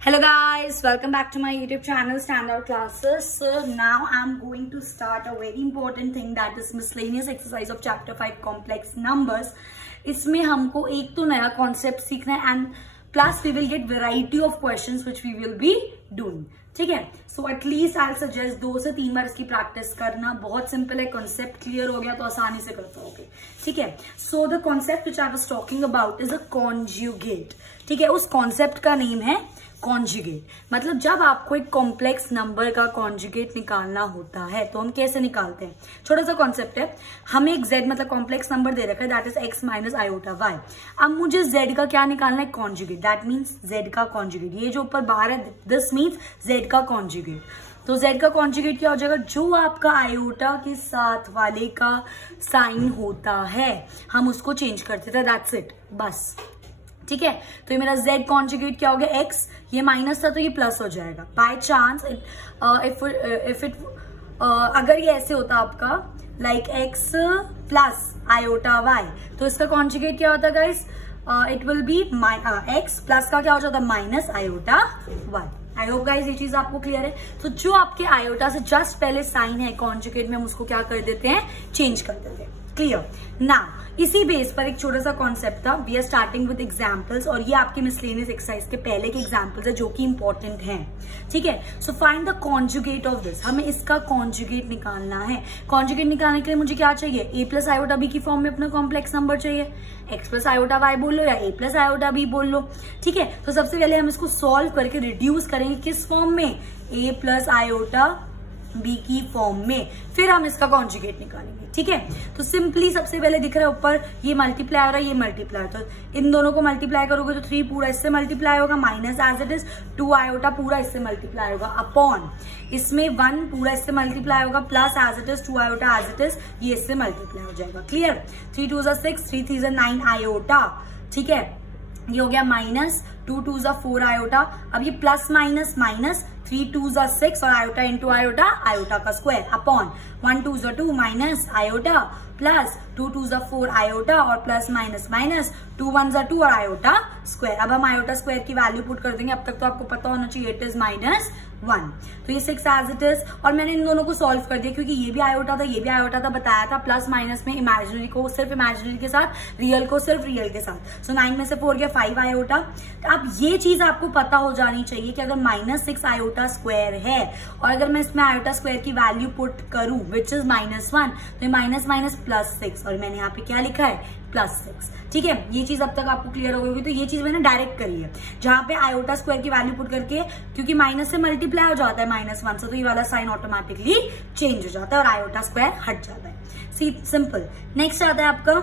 Hello guys, welcome back to my YouTube channel Standout Classes. So now I'm going to start a very important thing, that is miscellaneous exercise of chapter 5 complex numbers. इसमें हमको एक तो नया concept सीखना है and plus we will get variety of questions which we will be doing. ठीक है, so at least I'll suggest 2 से 3 बार इसकी प्रैक्टिस करना. बहुत सिंपल है, कॉन्सेप्ट क्लियर हो गया तो आसानी से कर पाओगे. ठीक है, so the concept which I was talking about is a conjugate. ठीक है, उस कॉन्सेप्ट का नेम है कॉन्जुगेट. मतलब जब आपको एक कॉम्प्लेक्स नंबर का कॉन्जुगेट निकालना होता है तो हम कैसे निकालते हैं. छोटा सा कॉन्सेप्ट है. हमें एक z मतलब कॉम्प्लेक्स नंबर दे रखा है, that is x minus iota y. अब मुझे z का क्या निकालना है, कॉन्जुगेट. दैट मीन्स z का कॉन्जुगेट. ये जो ऊपर बाहर है दिस मीन्स z का कॉन्जुगेट. तो z का कॉन्जुगेट क्या हो जाएगा, जो आपका आयोटा के साथ वाले का साइन होता है हम उसको चेंज करते थे. दैट्स इट, बस. ठीक है, तो ये मेरा z कॉन्जुगेट क्या हो गया, x. ये माइनस था तो ये प्लस हो जाएगा. बाय चांस इफ इट अगर ये ऐसे होता आपका like x plus iota y, तो इसका कॉन्जुगेट क्या होता guys, it will be x plus का क्या हो जाता, माइनस आयोटा y. आई होप गाइस ये चीज आपको क्लियर है. तो जो आपके आयोटा से जस्ट पहले साइन है कॉन्जुगेट में, हम उसको क्या कर देते हैं, चेंज कर देते हैं. क्लियर ना. इसी बेस पर एक छोटा सा कॉन्सेप्ट था. We are starting with examples, और ये आपके मिसलेनियस एक्सरसाइज के पहले के एग्जांपल्स है जो कि इंपॉर्टेंट हैं. ठीक है, so find the conjugate of this. हमें इसका कॉन्जुगेट निकालना है. कॉन्जुगेट निकालने के लिए मुझे क्या चाहिए, a प्लस आयोटा बी की फॉर्म में अपना कॉम्प्लेक्स नंबर चाहिए. x प्लस आयोटा y बोल लो या a प्लस आयोटा b बोल लो. ठीक है, तो सबसे पहले हम इसको सॉल्व करके रिड्यूस करेंगे. किस फॉर्म में, a प्लस आयोटा बी की फॉर्म में. फिर हम इसका कॉन्जुगेट निकालेंगे. ठीक है, तो सिंपली सबसे पहले दिख रहा है ऊपर ये मल्टीप्लाई हो रहा है, ये मल्टीप्लाई. तो इन दोनों को मल्टीप्लाई करोगे तो 3 पूरा इससे मल्टीप्लाई होगा, minus as it is 2 iota पूरा इससे मल्टीप्लाई होगा, अपॉन इसमें 1 पूरा इससे मल्टीप्लाई होगा, plus as it is 2 iota as it is ये इससे मल्टीप्लाई हो जाएगा. क्लियर. 3 2 6, 3 3 9 आयोटा. ठीक है, ये हो गया माइनस 2 2 4 आयोटा. अब ये प्लस माइनस माइनस 3 2 6 और आयोटा इंटू आयोटा, आयोटा का square, upon 1 2 2 minus iota plus 2 2 4 iota और प्लस माइनस माइनस 2 1 2 और आयोटा स्क्वायर. अब हम आयोटा स्क्वायर की वैल्यू पुट कर देंगे. अब तक तो आपको पता होना चाहिए इट इज माइनस 1. तो ये 6 एज इट इज. और मैंने इन दोनों को सॉल्व कर दिया क्योंकि ये भी आयोटा था ये भी आयोटा था, बताया था. प्लस माइनस में इमेजिनरी को सिर्फ इमेजिनरी के साथ, रियल को सिर्फ रियल के साथ. सो 9 में से 4 गया 5 आयोटा. अब ये चीज आपको पता हो जानी चाहिए कि अगर माइनस 6 आयोटा स्क्वायर है और अगर मैं इसमें आयोटा स्क्वायर की वैल्यू पुट करूं विच इज माइनस 1, तो माइनस माइनस प्लस 6, और मैंने यहाँ पे क्या लिखा है, प्लस 6. ठीक है, ये चीज अब तक आपको क्लियर हो गई. तो ये चीज मैंने डायरेक्ट करी है, जहां पे आयोटा स्क्वायर की वैल्यू पुट करके, क्योंकि माइनस से मल्टीप्लाई हो जाता है माइनस 1 से, तो ये वाला साइन ऑटोमेटिकली चेंज हो जाता है और आयोटा स्क्वायर हट जाता है. सी सिंपल. नेक्स्ट आता है आपका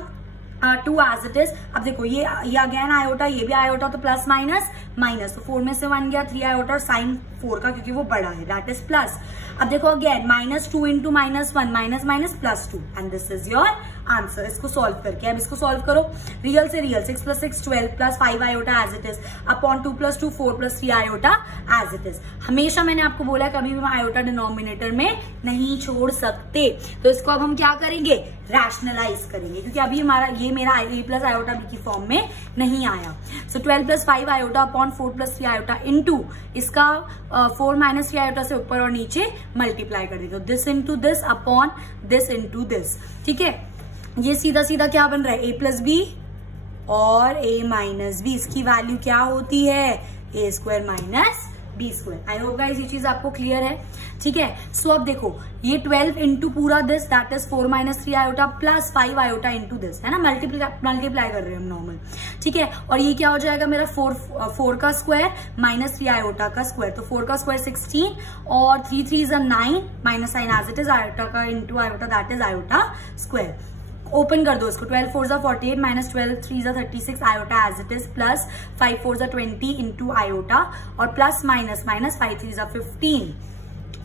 2 एज इट इज. अब देखो ये आ गया ना आयोटा, ये भी आयोटा, तो प्लस माइनस माइनस, तो 4 में से 1 गया 3 आयोटा और साइन 4 का क्योंकि वो बड़ा है, दैट इज प्लस. अब देखो again minus 2 into minus 1 minus minus plus 2, and this is your answer. इसको सॉल्व करके अब इसको सॉल्व करो. रियल से real 6 plus 6 12 plus 5 iota as it is, upon 2 plus 2 4 plus 3 iota as it is. हमेशा मैंने आपको बोला है कभी भी हम आयोटा डिनोमिनेटर में नहीं छोड़ सकते. तो इसको अब हम क्या करेंगे, रैशनलाइज करेंगे, क्योंकि अभी हमारा ये मेरा a प्लस आयोटा b की फॉर्म में नहीं आया. सो 12 plus 5 iota upon 4 plus 3 iota into इसका 4 माइनस 3 आयोटा से ऊपर और नीचे मल्टीप्लाई कर देंगे. This into this upon this into this. ठीक है, ये सीधा सीधा क्या बन रहा है, a प्लस बी और a माइनस बी. इसकी वैल्यू क्या होती है, a square minus B square. I hope guys ये चीज आपको क्लियर है. ठीक है, सो अब देखो ये 12 इंटू पूरा this that is 4 minus 3 iota plus 5 iota into this, है ना, मल्टीप्लाई कर रहे हैं हम नॉर्मल. ठीक है, और ये क्या हो जाएगा मेरा 4 का स्क्वायर माइनस 3 आयोटा का स्क्वायर. तो 4 का स्क्वायर 16 और 3 3 9 minus sign as it is iota का into iota that is iota square. Open कर दो इसको. 12 4 48 minus 12 3 36 iota as it is, plus 5 4 20 into iota और प्लस माइनस माइनस 5 3 15.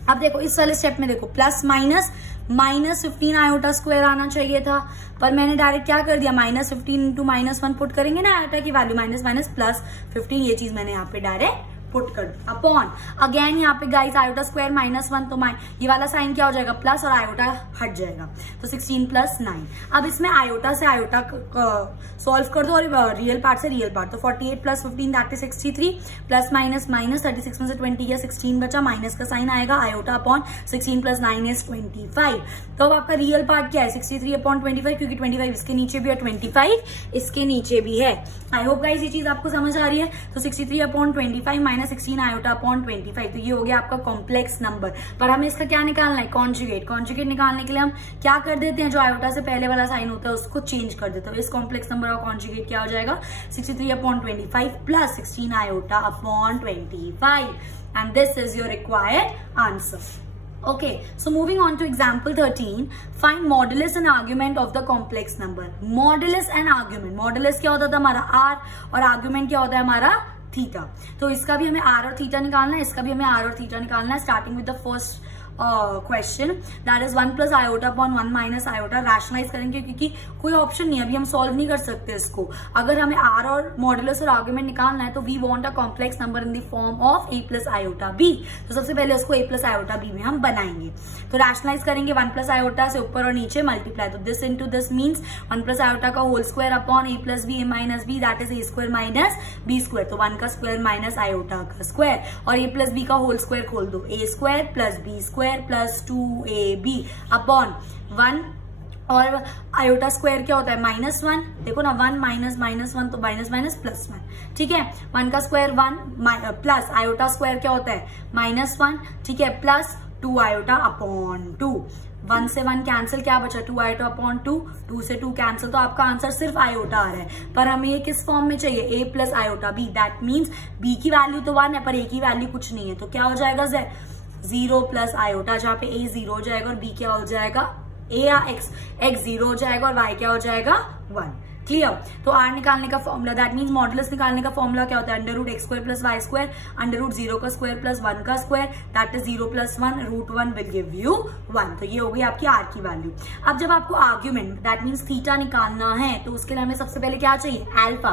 अब देखो इस वाले स्टेप में देखो plus minus minus 15 iota square आना चाहिए था, पर मैंने डायरेक्ट क्या कर दिया, माइनस 15 इंटू माइनस 1 पुट करेंगे ना आयोटा की वैल्यू, माइनस माइनस प्लस 15. ये चीज मैंने यहाँ पे डायरेक्ट पुट कर दिया अपॉन, अगेन यहाँ पे गाइस आयोटा स्क्वायर -1 तो ये वाला साइन क्या हो जाएगा प्लस और आयोटा हट जाएगा तो 16 + 9। अब इसमें आयोटा से आयोटा सॉल्व कर दो और रियल पार्ट से रियल पार्ट, तो 48 + 15 that is 63 plus minus minus 36 में से 20 गया 16 बचा, माइनस का साइन आएगा, आयोटा अपॉन 16 + 9 इज 25। तो अब आपका रियल पार्ट क्या है 63/25 क्योंकि 25 इसके नीचे भी है 25 इसके नीचे भी है। आई होप गाइस ये चीज आपको समझ आ रही है। तो 63/25 - 16 आयोटा अपॉन 25, तो ये हो गया आपका कॉम्प्लेक्स नंबर। पर हमें इसका क्या निकालना है कॉन्जुगेट। कॉन्जुगेट निकालने के लिए हम क्या कर देते हैं, जो आयोटा से पहले वाला साइन होता है उसको चेंज कर देते हैं। इस कॉम्प्लेक्स नंबर का कॉन्जुगेट क्या हो जाएगा 63/25 + 16 iota upon 25 and this is your required answer. Okay, so moving on to example 13, find modulus and argument of the complex number. Modulus and argument, modulus क्या होता था हमारा r और argument क्या होता है हमारा थीटा। तो इसका भी हमें r और थीटा निकालना है, इसका भी हमें r और थीटा निकालना है। Starting with the first question that is 1 + iota upon 1 - iota. Rationalise करेंगे क्योंकि कोई ऑप्शन नहीं है, अभी हम सॉल्व नहीं कर सकते इसको। अगर हमें आर और मॉडुलस और आर्गुमेंट निकालना है तो we want a complex number in the form of a + iota b। तो सबसे पहले उसको a + आयोटा b में हम बनाएंगे। तो रैशनलाइज करेंगे 1 + आयोटा से ऊपर और नीचे मल्टीप्लाई, तो this into this means 1 + iota का whole square upon a + b a - b that is a² - b²। तो 1 का स्क्वायर माइनस आयोटा का स्क्वायर और a + b का होल स्क्वायर खोल दो, a² + b² + 2ab अपॉन 1 और आयोटा स्क्वायर क्या होता है -1। देखो ना 1 -1 तो -1 ठीक है। 1 का स्क्वायर 1 प्लस आयोटा स्क्वायर क्या होता है -1 ठीक है, प्लस 2 आयोटा अपॉन 2। 1 से 1 कैंसिल, क्या बचा 2 आयोटा अपॉन 2, 2 से 2 कैंसिल। तो आपका आंसर सिर्फ आयोटा आ रहा है, पर हमें ये किस फॉर्म में चाहिए a + iota b। That means b की वैल्यू तो 1 है पर a की वैल्यू कुछ नहीं है, तो क्या हो जाएगा 0 + आयोटा, जहाँ पे a 0 हो जाएगा और b क्या हो जाएगा a या x 0 हो जाएगा और y क्या हो जाएगा 1। क्लियर। तो r निकालने का फॉर्मूला दैट मीन्स मॉडुलस निकालने का फॉर्मूला क्या होता है √x² + y², √0 का स्क्वायर + 1 का square that is 0 + 1 √1 will give you 1। तो ये हो गई आपकी r की वैल्यू। अब जब आपको आर्ग्यूमेंट दैट मीन्स थीटा निकालना है तो उसके लिए हमें सबसे पहले क्या चाहिए अल्फा।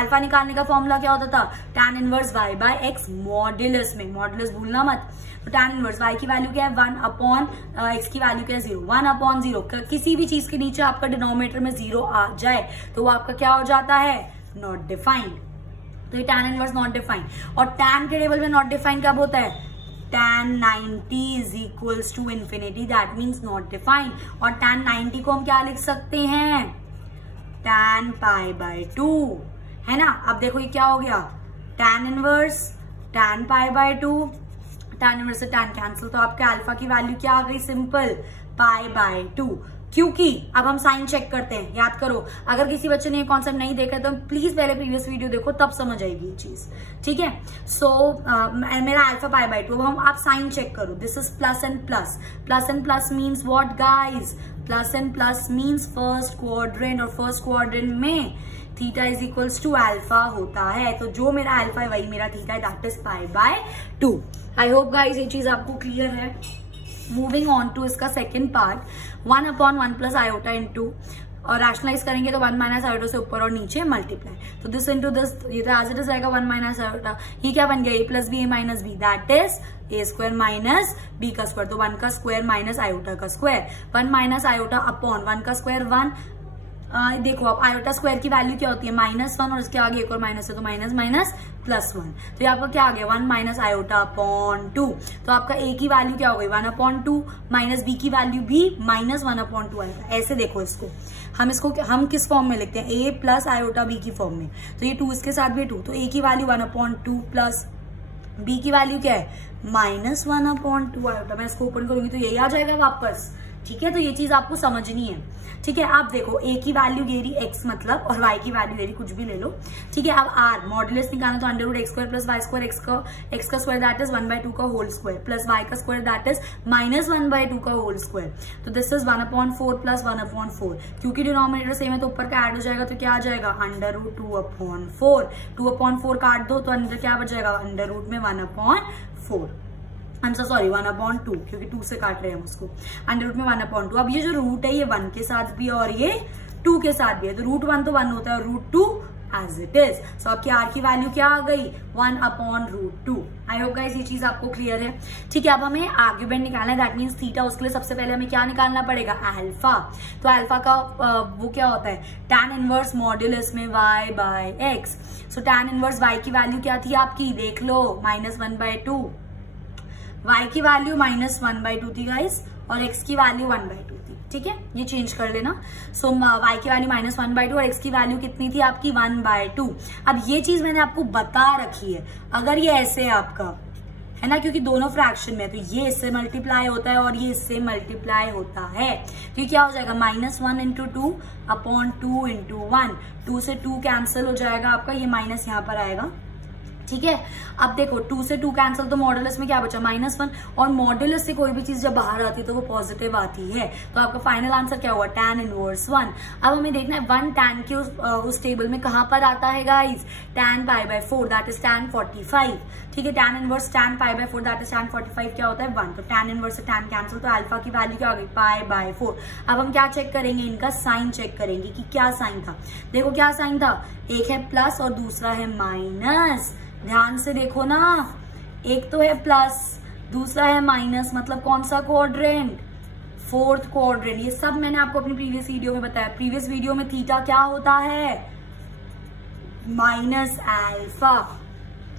अल्फा निकालने का फॉर्मूला क्या होता था tan 1 y/x मॉडुलस में, मॉडुलस भूलना मत। तो tan 1 y की वैल्यू क्या है 1 अपॉन x की वैल्यू क्या है 0, 1 अपॉन 0। किसी भी चीज के नीचे आपका डिनोमिनेटर में 0 आ जाए तो वो आपका क्या हो जाता है नॉट डिफाइंड। तो ये tan 1 नॉट डिफाइंड। और tan के टेबल में नॉट डिफाइंड कब होता है tan 90 = ∞, that means not defined. और tan 90 को हम क्या लिख सकते हैं tan π/2 है ना। अब देखो ये क्या हो गया tan 1 tan π/2, tan 1 से tan कैंसिल, तो आपके अल्फा की वैल्यू क्या आ गई सिंपल π/2। क्योंकि अब हम साइन चेक करते हैं, याद करो अगर किसी बच्चे ने ये कॉन्सेप्ट नहीं देखा तो प्लीज पहले प्रीवियस वीडियो देखो तब समझ आएगी ये चीज, ठीक है। सो मेरा अल्फा π/2, अब हम आप साइन चेक करो, this is plus and plus, plus and plus means what guys, plus and plus means first quadrant, और फर्स्ट क्वाड्रेंट में theta is equals to alpha होता है। तो जो मेरा अल्फा है वही मेरा थीटा है, that is π/2। I hope guys ये चीज आपको क्लियर है। मूविंग ऑन टू इसका second part, 1 upon 1 + iota into, और रैशनलाइज करेंगे तो 1 - आयोटा से ऊपर और नीचे मल्टीप्लाई, तो दिस इंटू दिस, ये तो एज इट इज रहेगा 1 - आयोटा। ये क्या बन गया a + b a - b that is a² - b का स्क्वायर। तो 1 का स्क्वायर माइनस आयोटा का स्क्वायर, 1 - आयोटा अपॉन 1 का स्क्वायर 1। देखो अब आयोटा स्क्वायर की वैल्यू क्या होती है -1 और इसके आगे एक और माइनस है तो माइनस माइनस +1। तो ये आपका क्या आ गया 1 - आयोटा अपॉन 2। तो आपका a की वैल्यू क्या हो गई 1/2 माइनस b की वैल्यू भी -1/2 आएगा। ऐसे देखो इसको हम किस फॉर्म में लिखते हैं a + आयोटा b की फॉर्म में। तो ये 2 इसके साथ भी 2, तो a की वैल्यू 1/2 प्लस b की वैल्यू क्या है -1/2 आयोटा। मैं इसको ओपन करूंगी तो यही आ जाएगा वापस, ठीक है। तो ये चीज आपको समझनी है, ठीक है। आप देखो a की वैल्यू दे रही x मतलब, और y की वैल्यू दे रही कुछ भी ले लो, ठीक है। अब r मॉडुलस निकालना तो √x² + y², x का स्क्वायर दैट इज 1/2 का होल स्क्वायर प्लस y का स्क्वायर दैट इज -1/2 का होल स्क्वायर। तो दिस इज 1/4 + 1/4, क्योंकि डिनोमिनेटर सेम है तो ऊपर का ऐड हो जाएगा तो क्या आ जाएगा √2/4। 2/4 काट दो तो अंदर क्या बच जाएगा √ में 1/4, आंसर सॉरी 1/2, क्योंकि 2 से काट रहे हैं हम उसको, √ में 1/2। अब ये जो रूट है ये 1 के साथ भी और ये 2 के साथ भी है, तो √1 तो 1 होता है और √2 एज इट इज। सो आपकी आर की वैल्यू क्या आ गई 1/√2। आई होप गाइस ये चीज आपको क्लियर है। ठीक है, अब हमें आर्ग्यूमेंट निकालना है, दैट मीन्स थीटा। उसके लिए सबसे पहले हमें क्या निकालना पड़ेगा, अल्फा। तो अल्फा का वो क्या होता है, tan इनवर्स मॉड्यूलस में y/x। सो tan इनवर्स y की वैल्यू क्या थी आपकी, देख लो -1/2। y की वैल्यू -1/2 थी गाइस, और x की वैल्यू 1/2 थी। ठीक है, ये चेंज कर लेना। सो y की वैल्यू -1/2 और x की वैल्यू कितनी थी आपकी 1/2। अब ये चीज मैंने आपको बता रखी है, अगर ये ऐसे है आपका, है ना, क्योंकि दोनों फ्रैक्शन में, तो ये इससे मल्टीप्लाई होता है और ये इससे मल्टीप्लाई होता है, तो क्या हो जाएगा -1 × 2 अपॉन 2 × 1। 2 से 2 कैंसिल हो जाएगा आपका, ये माइनस यहाँ पर आएगा। ठीक है, अब देखो 2 से 2 कैंसिल, तो मॉड्यूलस में क्या बचा -1, और मॉड्यूलस से कोई भी चीज जब बाहर आती है तो वो पॉजिटिव आती है, तो आपका फाइनल आंसर क्या हुआ, tan इनवर्स 1। अब हमें देखना है 1 tan के उस टेबल में कहां पर आता है guys, tan π/4 that is tan 45। ठीक है, tan inverse tan π/4 that is tan 45 क्या होता है 1, तो tan इनवर्स से tan कैंसिल, तो अल्फा की वैल्यू क्या हो गई π/4। अब हम क्या चेक करेंगे, इनका साइन चेक करेंगे कि क्या साइन था। देखो क्या साइन था, एक है प्लस और दूसरा है माइनस। ध्यान से देखो ना, एक तो है प्लस, दूसरा है माइनस, मतलब कौन सा क्वाड्रेंट, फोर्थ क्वाड्रेंट। ये सब मैंने आपको अपनी प्रीवियस वीडियो में बताया। प्रीवियस वीडियो में थीटा क्या होता है, -α।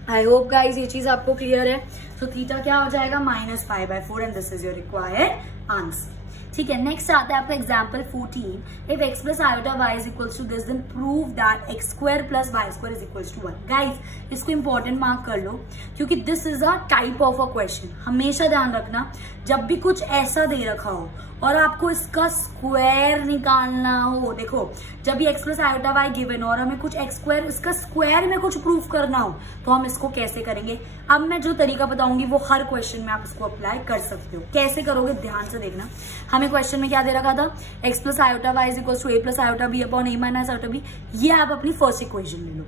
आई होप गाइज ये चीज आपको क्लियर है। सो थीटा क्या हो जाएगा -π/4 and this is your required answer. ठीक है, नेक्स्ट आता है आपका example 14। If x + i y equals to this, then prove that x² + y² is equals to 1। Guys इसको इंपॉर्टेंट मार्क कर लो, क्योंकि this is a type of a question. हमेशा ध्यान रखना, जब भी कुछ ऐसा दे रखा हो और आपको इसका स्क्वायर निकालना हो, देखो जब भी x + i गिवन और हमें कुछ x² इसका स्क्वायर में कुछ प्रूफ करना हो, तो हम इसको कैसे करेंगे। अब मैं जो तरीका बताऊंगी वो हर क्वेश्चन में आप इसको अप्लाई कर सकते हो। कैसे करोगे ध्यान से देखना। हमें क्वेश्चन में क्या दे रखा था, x + i is equal to a + iota b upon a - iota b। ये आप अपनी फर्स्ट इक्वेशन ले लो।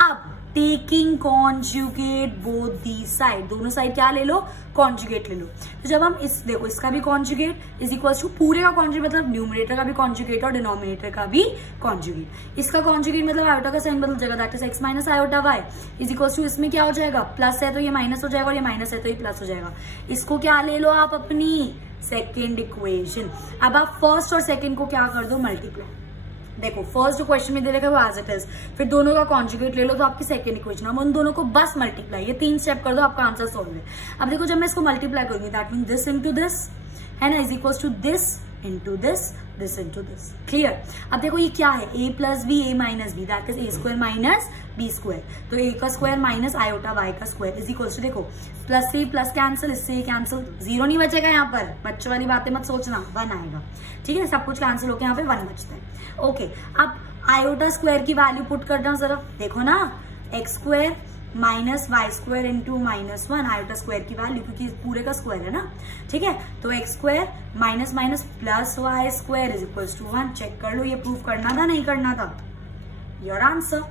अब taking conjugate both the side, दोनों साइड क्या ले लो, कॉन्जुगेट ले लो। तो जब हम इस देखो इसका भी कॉन्जुगेट इज इक्वल टू पूरे का कॉन्जुगेट, मतलब न्यूमरेटर का भी कॉन्जुगेट और डिनोमिनेटर का भी कॉन्जुगेट। इसका कॉन्जुगेट मतलब आयोटा का साइन बदल जाएगा, that is x - iota y is equal to, इसमें क्या हो जाएगा, प्लस है तो ये माइनस हो जाएगा और ये माइनस है तो ये प्लस हो जाएगा। इसको क्या ले लो आप अपनी सेकेंड इक्वेशन। अब आप फर्स्ट और सेकेंड को क्या कर दो, मल्टीप्लाई। देखो फर्स्ट जो क्वेश्चन में दे रखा है वो एज इट इज, फिर दोनों का कॉन्जुगेट ले लो तो आपकी सेकंड इक्वेशन। अब उन दोनों को बस मल्टीप्लाई, ये 3 स्टेप कर दो, आपका आंसर सॉल्व है। अब देखो जब मैं इसको मल्टीप्लाई करूंगी, that mean this into this, है ना, is equal to this into this, this into this. Clear. अब देखो ये क्या है, a + b a - b that is a² - b²। तो a का स्क्वायर माइनस आयोटा y का स्क्वायर इज इक्वल टू, देखो प्लस से प्लस कैंसिल, इससे ये कैंसिल, 0 नहीं बचेगा यहाँ पर, बच्चों वाली बातें मत सोचना, 1 आएगा। ठीक है, सब कुछ कैंसिल होकर यहाँ पे 1 बचता है। ओके, अब आयोटा स्क्वायर की वैल्यू पुट करना जरा, देखो ना x² - y² into -1 iota square की वैल्यू, क्योंकि पूरे का स्क्वायर है ना। ठीक है, तो x² minus minus plus y² is equal to 1। Check कर लो, ये प्रूफ करना था नहीं करना था, your answer.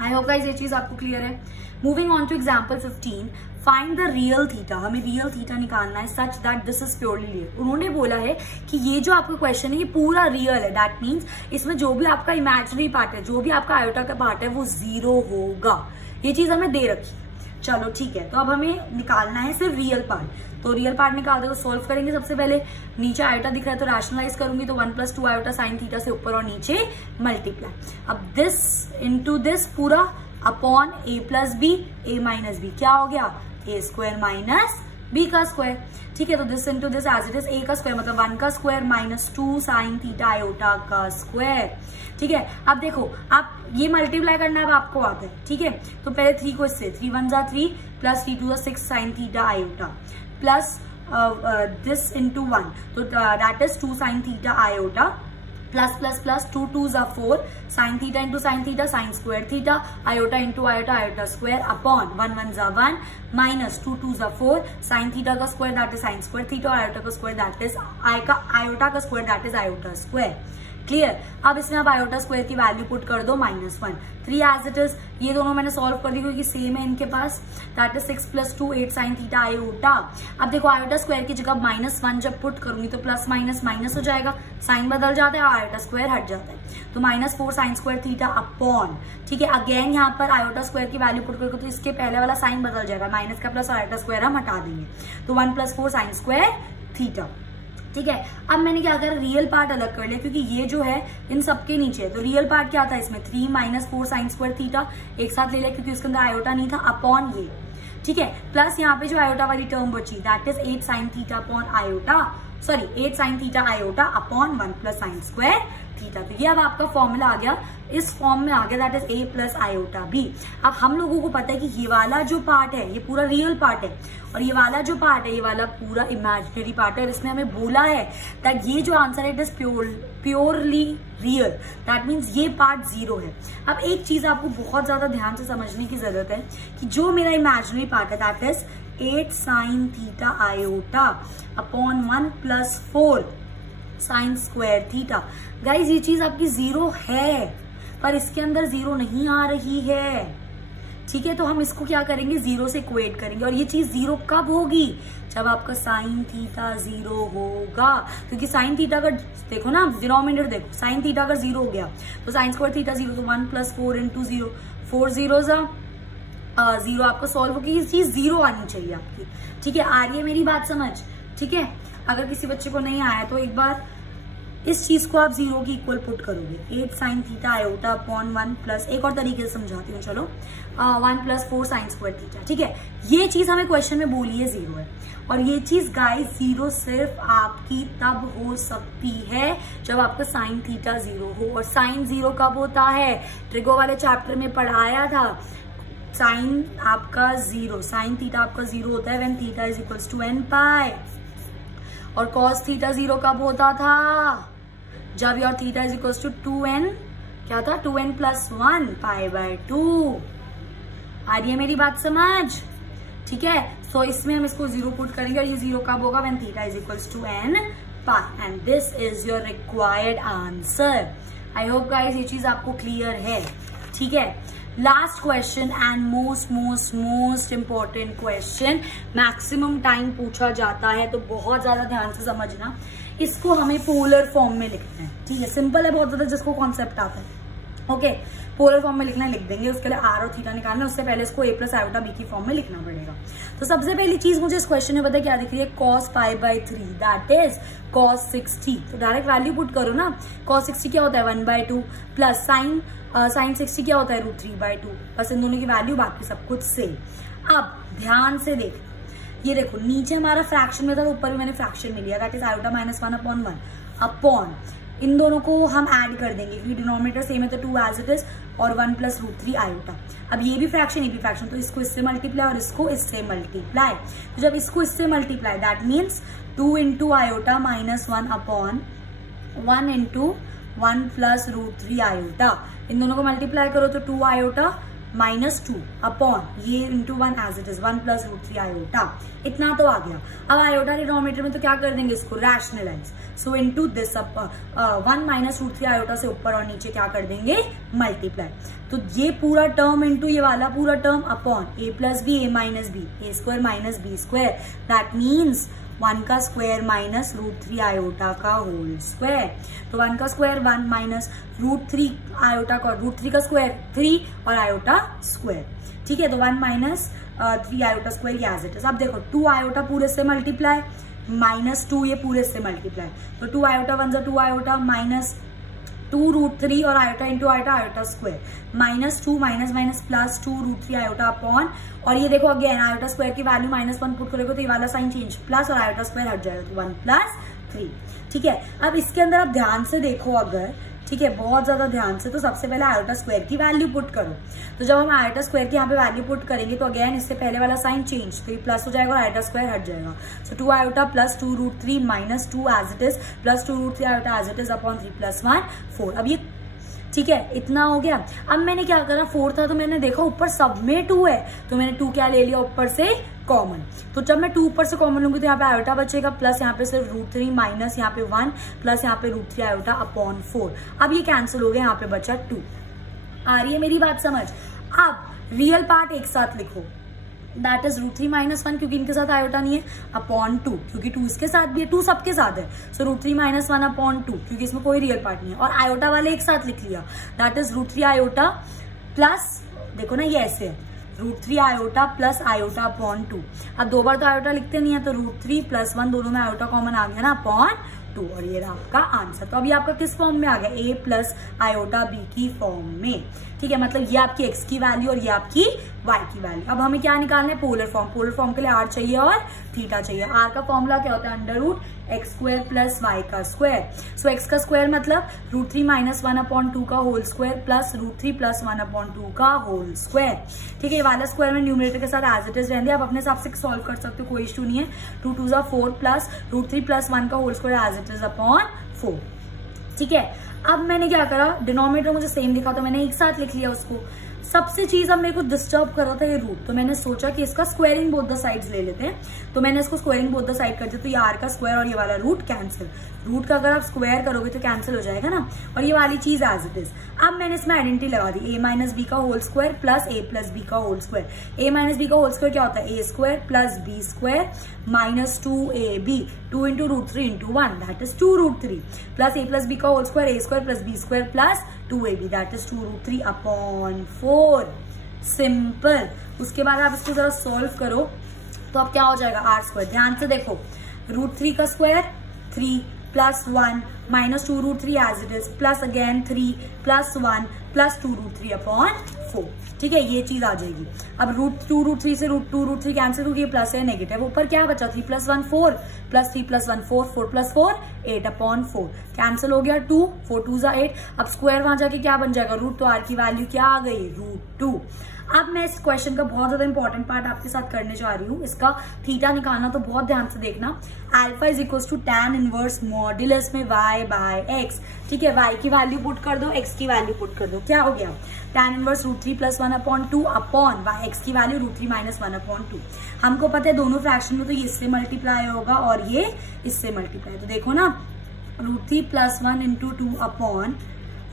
I hope guys ये चीज आपको क्लियर है। Moving on to example 15, find the real theta. हमें रियल थीटा निकालना है such that this is purely real. उन्होंने बोला है कि ये जो आपका क्वेश्चन है ये पूरा रियल है, दैट मीन्स इसमें जो भी आपका इमेजिनरी पार्ट है, जो भी आपका आयोटा का पार्ट है वो 0 होगा। ये चीज हमें दे रखी है। चलो ठीक है, तो अब हमें निकालना है सिर्फ रियल पार्ट। तो रियल पार्ट निकाल दो, सोल्व करेंगे। सबसे पहले नीचे आयोटा दिख रहा है तो रैशनलाइज करूंगी, तो 1 + 2 आयोटा साइन थीटा से ऊपर और नीचे मल्टीप्लाई। अब दिस इंटू दिस पूरा upon a + b a - b क्या हो गया, a² - b का स्क्वायर। ठीक है, तो this into this as it is, a का स्क्वायर मतलब 1 का स्क्वायर -2 साइन थीटा आयोटा का स्क्वायर। ठीक है, अब देखो आप ये मल्टीप्लाई करना अब आपको आता है। ठीक है, तो पहले 3 को इससे, 3 × 1 = 3 plus 3 × 2 = 6 sine theta iota plus this into 1, तो that is 2 sine theta iota plus plus plus 2 × 2 = 4 sine theta into sine theta sine square theta iota into iota iota square upon 1 × 1 = 1 minus 2 × 2 = 4 sine theta का square that is sine square theta iota का square that is iota का square that is iota square. Clear. अब इसमें आप iota square की value put कर दो -1, 3 as it is. ये दोनों मैंने सॉल्व कर दी क्योंकि सेम है इनके पास। That is 6 + 2 8 sin theta iota. अब देखो आयोटा स्क्वायर की जगह -1 जब पुट करूंगी तो प्लस माइनस माइनस हो जाएगा, साइन बदल जाता है, आयोटा स्क्वायर हट जाता है, तो -4 sin स्क्वायर थीटा अपॉन, ठीक है। अगेन यहाँ पर आयोटा स्क्वायर की वैल्यू पुट करके तो इसके पहले वाला साइन बदल जाएगा, माइनस का प्लस आयोटा स्क्वायर हम हटा देंगे, तो 1 + 4 sin स्क्वायर थीटा, ठीक है। अब मैंने क्या करा, रियल पार्ट अलग कर लिया क्योंकि ये जो है इन सबके नीचे है, तो रियल पार्ट क्या था इसमें 3 - 4 sin स्क्वायर थीटा एक साथ ले लिया क्योंकि उसके अंदर आयोटा नहीं था, अपॉन ये, ठीक है। प्लस यहाँ पे जो आयोटा वाली टर्म बची that is 8 sin theta upon iota, sorry 8 sin theta iota upon 1 + sin square theta. तो ये अब आपका फॉर्मूला आ गया, इस फॉर्म में आ गया, that is a + iota b। अब हम लोगों को पता है कि ये वाला जो पार्ट है ये पूरा रियल पार्ट है और ये वाला जो पार्ट है ये वाला पूरा इमेजिनरी पार्ट है। और इसने हमें बोला है दैट ये जो आंसर है it is purely real, that means ये पार्ट 0 है। अब एक चीज आपको बहुत ज्यादा ध्यान से समझने की जरूरत है कि जो मेरा इमेजिनरी पार्ट है that is 8 sin theta iota upon 1 + 4 sin square theta. Guys ये चीज आपकी 0 है पर इसके अंदर 0 नहीं आ रही है, ठीक है। तो हम इसको क्या करेंगे, 0 से इक्वेट करेंगे। और ये चीज 0 कब होगी, जब आपका साइन थीटा 0 होगा, क्योंकि साइन थीटा का देखो ना डिनोमिनेटर देखो, साइन थीटा अगर 0 हो गया तो साइन स्क्वायर थीटा 0, तो 1 + 4 × 0, 4 0 0 आपका सॉल्व होगी। ये चीज 0 आनी चाहिए आपकी, ठीक है। आ रही है मेरी बात समझ, ठीक है। अगर किसी बच्चे को नहीं आया तो एक बार इस चीज को आप 0 की इक्वल पुट करोगे, 8 sin थीटा आयोटा अपॉन 1 + एक और तरीके से समझाती हूँ, चलो 1 + 4 sin स्क्वायर थीटा, ठीक है। ये चीज हमें क्वेश्चन में बोली है 0 है, और ये चीज गाइस 0 सिर्फ आपकी तब हो सकती है जब आपका साइन थीटा 0 हो। और साइन 0 कब होता है, ट्रिगो वाले चैप्टर में पढ़ाया था, साइन आपका 0, साइन थीटा आपका 0 होता है when theta is equals to n π। और कॉस थीटा 0 कब होता था, जब your theta is equals to 2n, क्या था 2n + 1 π/2। आ रही है मेरी बात समझ, ठीक है। सो इसमें हम इसको 0 पुट करेंगे और ये 0 कब होगा, when theta is equals to n π, and this is your required answer. I hope guys ये चीज आपको क्लियर है, ठीक है। Last question and most important question, maximum time पूछा जाता है तो बहुत ज्यादा ध्यान से समझना। इसको हमें पोलर फॉर्म में लिखना है, ठीक है। सिंपल है बहुत ज्यादा, जिसको कॉन्सेप्ट आता है, ओके। पोलर फॉर्म में लिखना है, लिख देंगे। उसके लिए r और थीटा निकालना है, उससे पहले इसको a + आयोटा b की फॉर्म में लिखना पड़ेगा। तो सबसे पहली चीज मुझे इस क्वेश्चन में पता है क्या दिख रही है, cos π/3 दैट इज cos 60। तो डायरेक्ट वैल्यू पुट करो ना, cos 60 क्या होता है 1/2 प्लस sin 60 क्या होता है √3/2, बस इन दोनों की वैल्यू, बाकी सब कुछ सेम। अब ध्यान से देख, ये देखो नीचे हमारा फ्रैक्शन में था तो ऊपर भी मैंने फ्रैक्शन में लिया, that is iota -1 upon 1 upon इन दोनों को हम ऐड कर देंगे क्योंकि डिनोमिनेटर सेम है तो 2 एज इट इज, और 1 + √3 आयोटा। अब ये भी फ्रैक्शन, ये भी फ्रैक्शन, तो इसको इससे मल्टीप्लाई और इसको इससे मल्टीप्लाई। तो जब इसको इससे multiply that means 2 × iota -1 upon 1 × 1 + √3 iota. इन दोनों को मल्टीप्लाई करो तो 2 आयोटा -2 अपॉन ये × 1 एज इट इज 1 + √3 आयोटा। इतना तो आ गया। अब आयोटा डिनोमिनेटर में तो क्या कर देंगे, इसको rationalise, so into this 1 - √3 iota से ऊपर और नीचे क्या कर देंगे, मल्टीप्लाई। तो ये पूरा टर्म इनटू ये वाला पूरा term upon a + b a - b, a² - b², that means 1 का स्क्वायर माइनस √3 आयोटा का होल स्क्वायर। तो 1 का स्क्वायर 1 माइनस √3 आयोटा का, √3 का स्क्वायर 3 और आयोटा स्क्वायर, ठीक है। तो 1 - 3 iota square as it is. अब देखो 2 आयोटा पूरे से मल्टीप्लाई, -2 ये पूरे से मल्टीप्लाई, तो 2 आयोटा 1 = 2 आयोटा माइनस 2 √3 और iota into iota, iota square, -2 minus plus 2 √3 iota upon, और ये देखो अगेन आयोटा स्क्वायर की वैल्यू -1 पुट करोगे तो ये वाला साइन चेंज, प्लस और आयोटा स्क्वायर हट जाएगा, तो 1 + 3, ठीक है। अब इसके अंदर आप ध्यान से देखो अगर, ठीक है, बहुत ज्यादा ध्यान से, तो सबसे पहले आयोटा स्क्वायर की वैल्यू पुट करो। तो जब हम आयोटा स्क्वायर की यहाँ पे वैल्यू पुट करेंगे तो अगेन इससे पहले वाला साइन चेंज, तो ये प्लस हो जाएगा और आयोटा स्क्वायर हट जाएगा। So 2 iota plus 2 √3 -2 as it is, plus 2 √3 iota as it is upon 3 + 1 4। अब ये ठीक है, इतना हो गया। अब मैंने क्या करा, 4 था तो मैंने देखा ऊपर सब में 2 है, तो मैंने 2 क्या ले लिया ऊपर से कॉमन। तो जब मैं 2 ऊपर से कॉमन लूंगी तो यहाँ पे आयोटा बचेगा, प्लस यहाँ पे सिर्फ √3 माइनस यहाँ पे 1 प्लस यहाँ पे √3 आयोटा अपॉन 4। अब ये कैंसिल हो गया, यहाँ पे बचा 2। आ रही है मेरी बात समझ? अब रियल पार्ट एक साथ लिखो, दैट इज √3 माइनस 1 क्योंकि इनके साथ आयोटा नहीं है, अपॉन 2 क्योंकि 2 इसके साथ भी है, 2 सबके साथ है, सो √3 माइनस 1 अपॉन 2 क्योंकि इसमें कोई रियल पार्ट नहीं है, और आयोटा वाले एक साथ लिख लिया, दैट इज √3 आयोटा प्लस, देखो ना ये ऐसे है, √3 आयोटा प्लस आयोटा अपॉन 2। अब 2 बार तो आयोटा लिखते नहीं है, तो √3 प्लस 1 दोनों में आयोटा कॉमन आ गया ना, अपॉन 2, और ये रहा आपका आंसर। तो अभी आपका किस फॉर्म में आ गया, a प्लस आयोटा b की फॉर्म में। ठीक है, मतलब ये आपकी x की वैल्यू और ये आपकी y की वैल्यू। अब हमें क्या निकालना है, पोलर फॉर्म। पोलर फॉर्म के लिए r चाहिए और थीटा चाहिए। r का फॉर्मूला क्या होता है, √x² प्लस y का स्क्वायर। सो x का स्क्वायर मतलब √3 माइनस 1 अपॉन 2 का whole square plus √3 plus 1 upon 2 का होल स्क्वायर। ठीक है, ये वाला स्क्वायर में न्यूमरेटर के साथ एज इट इज रहने, आप अपने हिसाब से सॉल्व कर सकते हो, कोई इशू नहीं है। 2 2 जा 4 प्लस √3 प्लस 1 का whole square as it is upon 4। ठीक है, अब मैंने क्या करा, डिनोमिनेटर मुझे सेम दिखा तो मैंने एक साथ लिख लिया उसको। सबसे चीज अब मेरे को डिस्टर्ब कर रहा था ये रूट, तो मैंने सोचा कि इसका स्क्वायरिंग बोथ द साइड्स ले लेते हैं, तो मैंने इसको स्क्वायरिंग बोथ द साइड कर दिया, तो ये r का स्क्वायर और ये वाला रूट कैंसिल। रूट का अगर आप स्क्वायर करोगे तो कैंसिल हो जाएगा ना, और ये वाली चीज एज इट इज। अब मैंने इसमें आइडेंटिटी लगा दी, a माइनस बी का whole square plus a plus B का whole square. a minus B का होल स्क्वायर क्या होता है, a square plus b square minus 2ab, 2 into √3 into 1 that is 2√3 plus a plus B का whole square a square plus b square plus 2ab that is 2√3 upon 4। Simple. उसके बाद आप इसको जरा सॉल्व करो तो अब क्या हो जाएगा, r स्क्वायर। ध्यान से देखो, √3 का square 3 plus 1 minus 2√3 as it is plus again 3 plus 1 plus 2√3 upon 4। ठीक है, ये चीज आ जाएगी। अब √2√3 से √2√3 कैंसिल होगी, प्लस है नेगेटिव, ऊपर क्या बचा 3 plus 1 4 plus 3 plus 1 4 4 plus 4 8 upon 4 cancel हो गया 2 4 2 जा 8। अब स्क्वायर वहां जाके क्या बन जाएगा, रूट, तो r की वैल्यू क्या आ गई, √2। अब मैं इस क्वेश्चन का बहुत ज्यादा इंपॉर्टेंट पार्ट आपके साथ करने जा रही हूँ, इसका थीटा निकालना, तो बहुत ध्यान से देखना। Alpha is equal to tan inverse modulus में y बाय x। ठीक है, y की वैल्यू पुट कर दो, x की वैल्यू पुट कर दो, क्या हो गया, tan inverse √3 plus 1 upon 2 upon x की वैल्यू √3 माइनस 1 अपॉन 2। हमको पता है दोनों फ्रैक्शन में तो ये इससे मल्टीप्लाई होगा और ये इससे मल्टीप्लाई, तो देखो ना √3 plus 1 into 2 upon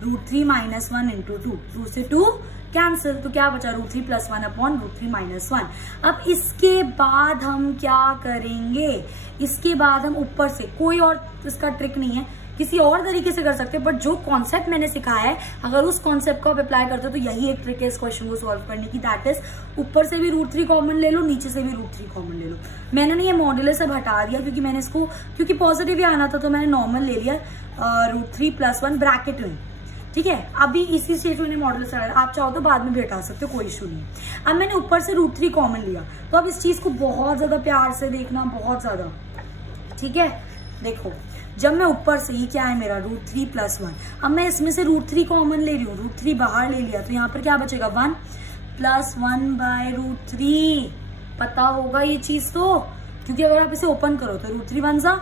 √3 minus 1 into 2, 2 से 2 कैंसिल, तो क्या बचा √3 प्लस 1 अपॉन √3 माइनस 1। अब इसके बाद हम क्या करेंगे, इसके बाद हम ऊपर से, कोई और इसका ट्रिक नहीं है, किसी और तरीके से कर सकते हैं, बट जो कॉन्सेप्ट मैंने सिखाया है अगर उस कॉन्सेप्ट को आप अप्लाई करते हो तो यही एक ट्रिक है इस क्वेश्चन को सॉल्व करने की, दैट इज ऊपर से भी √3 कॉमन ले लो, नीचे से भी √3 कॉमन ले लो। मैंने नहीं ये मॉड्यूलस सब हटा दिया क्योंकि मैंने इसको, क्योंकि पॉजिटिव ही आना था तो मैंने नॉर्मल ले लिया √3 प्लस 1 ब्रैकेट में। ठीक है, अभी इसी स्टेज में मॉड्यूलस लगाया, आप चाहो तो बाद में भी हटा सकते हो, कोई इशू नहीं। अब मैंने ऊपर से √3 कॉमन लिया, तो अब इस चीज को बहुत ज्यादा प्यार से देखना, बहुत ज्यादा। ठीक है, देखो जब मैं ऊपर से, ये क्या है मेरा √3 प्लस 1, अब मैं इसमें से √3 कॉमन ले रही हूँ, √3 बाहर ले लिया, तो यहाँ पर क्या बचेगा 1 प्लस 1 बाय √3। पता होगा ये चीज तो, क्योंकि अगर आप इसे ओपन करो तो √3 1 जा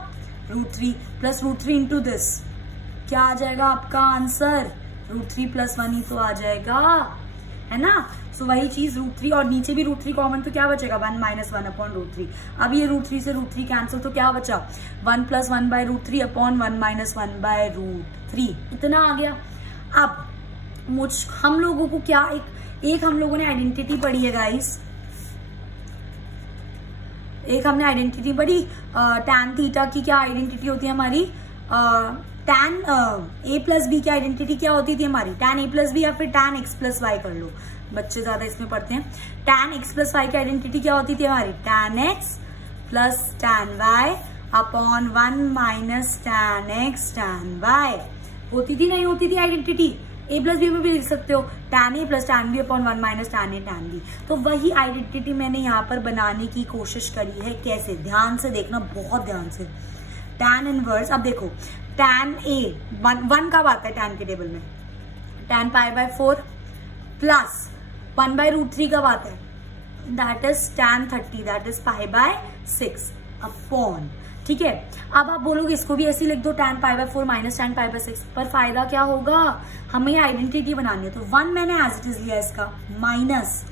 √3 प्लस √3 इंटू दिस, क्या आ जाएगा आपका आंसर, √3 प्लस 1 ही तो आ जाएगा, है ना। सो वही चीज √3 और नीचे भी √3 कॉमन, तो क्या बचेगा 1 माइनस 1 अपॉन √3। अब ये √3 से √3 कैंसिल, तो क्या बचा 1 plus 1 by √3 upon 1 minus 1 by √3, इतना आ गया। अब हम लोगों को क्या, एक हम लोगों ने आइडेंटिटी पढ़ी है गाइस, एक हमने आइडेंटिटी पढ़ी tan थीटा की, क्या आइडेंटिटी होती है हमारी, tan a प्लस बी की आइडेंटिटी क्या होती थी हमारी, tan a प्लस बी या फिर tan x प्लस वाई कर लो, बच्चे ज्यादा इसमें पढ़ते हैं। tan x प्लस वाई की आइडेंटिटी क्या होती थी हमारी, tan x plus tan y upon 1 minus tan x tan y। होती थी नहीं होती थी आइडेंटिटी, a प्लस बी में भी लिख सकते हो, tan a plus tan b upon 1 minus tan a tan b। तो वही आइडेंटिटी मैंने यहाँ पर बनाने की कोशिश करी है। कैसे, ध्यान से देखना, बहुत ध्यान से। tan इनवर्स, अब देखो tan a 1 कब आता है tan के टेबल में, tan pi by 4 plus 1 by √3 कब आता है, that is tan 30 that is pi by 6 upon ठीक है। अब आप बोलोगे इसको भी ऐसे लिख दो tan pi by 4 minus tan pi by 6, पर फायदा क्या होगा, हमें ये आइडेंटिटी बनानी है। तो 1 मैंने एज इट इज लिया इसका माइनस,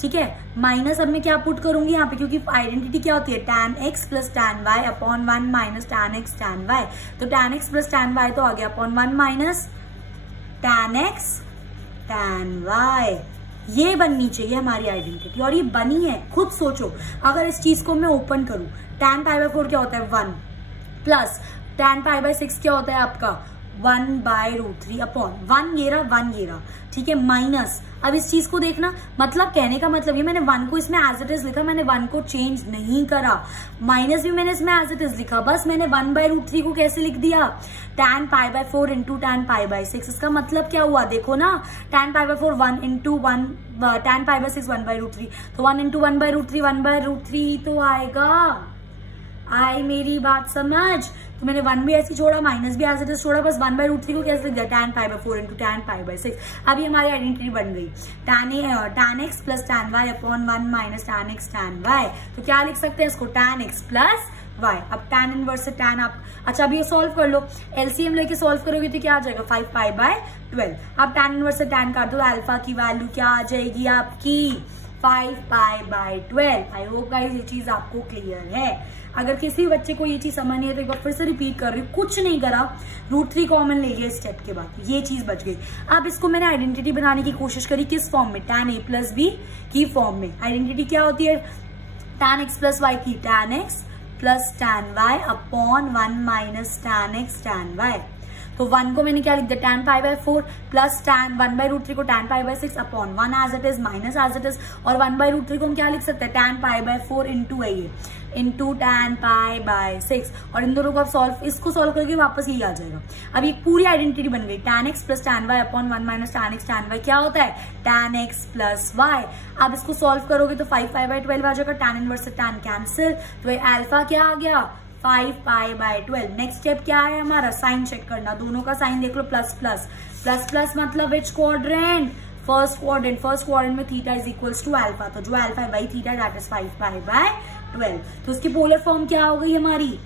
ठीक है, माइनस अब मैं क्या पुट करूंगी यहाँ पे, क्योंकि आइडेंटिटी क्या होती है tan x plus tan y upon 1 minus tan x tan y। तो tan x plus tan y तो आ गया upon 1 minus tan x tan y। ये बननी चाहिए हमारी आइडेंटिटी, और ये बनी है। खुद सोचो, अगर इस चीज को मैं ओपन करूं, tan पाई बाय 4 क्या होता है 1 प्लस tan पाई बाय 6 क्या होता है आपका 1/√3 अपॉन 1 ये रहा, ठीक है, माइनस। अब इस चीज को देखना, मतलब कहने का मतलब ये मैंने 1 को इसमें एज इट इज लिखा, मैंने 1 को चेंज नहीं करा। माइनस भी मैंने इसमें एज इट इज लिखा, बस मैंने 1/√3 को कैसे लिख दिया, tan pi by 4 into tan pi by 6। इसका मतलब क्या हुआ, देखो ना, tan pi by 4 1 into 1, tan pi by 6 1/√3, तो 1 इंटू 1/√3 1/√3 तो आएगा। आई मेरी बात समझ? तो मैंने 1 भी ऐसे छोड़ा, माइनस भी एज इट इज छोड़ा, बस 1/√3 को कैसे लिख दिया, tan pi by 4 into tan pi by 6। अभी हमारी आइडेंटिटी बन गई tan x plus tan y upon 1 minus tan x tan y। तो क्या लिख सकते हैं इसको, tan x प्लस y। अब tan इनवर्स से tan आप, अच्छा अब ये सॉल्व कर लो, एलसीएम लेके सॉल्व करोगे तो क्या आ जाएगा 5 पाई बाय 12। अब tan इनवर्स से tan काट दो, अल्फा की वैल्यू क्या आ जाएगी आपकी 5 pi by 12। I hope guys ये चीज आपको क्लियर है। अगर किसी बच्चे को ये चीज समझ नहीं है तो एक बार फिर से रिपीट कर रही हूँ, कुछ नहीं करा, √3 कॉमन ले लिया स्टेप के बाद, ये चीज बच गई। अब इसको मैंने आइडेंटिटी बनाने की कोशिश करी, किस फॉर्म में, tan a प्लस b की फॉर्म में। आइडेंटिटी क्या होती है, tan x प्लस y की tan x plus tan y upon 1 minus tan x tan y। तो 1 को मैंने क्या लिख दिया, tan pi by 4 plus tan 1/√3 को tan pi by 6 upon 1 as it is minus as it is, और 1/√3 को हम क्या लिख सकते हैं, tan पाई बाय 4 इंटू है ये इंटू tan पाई बाय 6, और इन दोनों को आप सॉल्व, इसको सॉल्व करके वापस ये आ जाएगा। अब ये पूरी आइडेंटिटी बन गई, tan x plus tan y upon 1 minus tan x tan y क्या होता है, tan x प्लस y। अब इसको सॉल्व करोगे तो 5 पाई बाय 12 आ जाएगा, tan इनवर्स से tan कैंसिल, तो ये अल्फा क्या आ गया 5 पाई बाय 12। नेक्स्ट स्टेप क्या है हमारा, साइन चेक करना, दोनों का साइन देख लो, प्लस प्लस प्लस प्लस मतलब विच क्वाड्रेंट, फर्स्ट क्वाड्रेंट में theta is equals to alpha, तो जो अल्फा है वही theta, that is 5 pi by 12। तो उसकी पोलर फॉर्म क्या हो गई हमारी,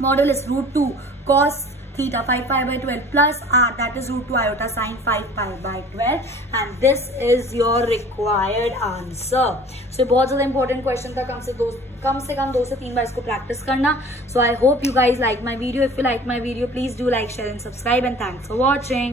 modulus √2 cos theta 5 pi by 12 plus r, that is √2 iota sin 5 pi by 12, and this is your required answer. So बहुत ज्यादा इंपॉर्टेंट क्वेश्चन था, कम से कम 2 से 3 बार इसको प्रैक्टिस करना. So I hope you guys like my video. If you like my video, please do like, share and subscribe, and thanks for watching.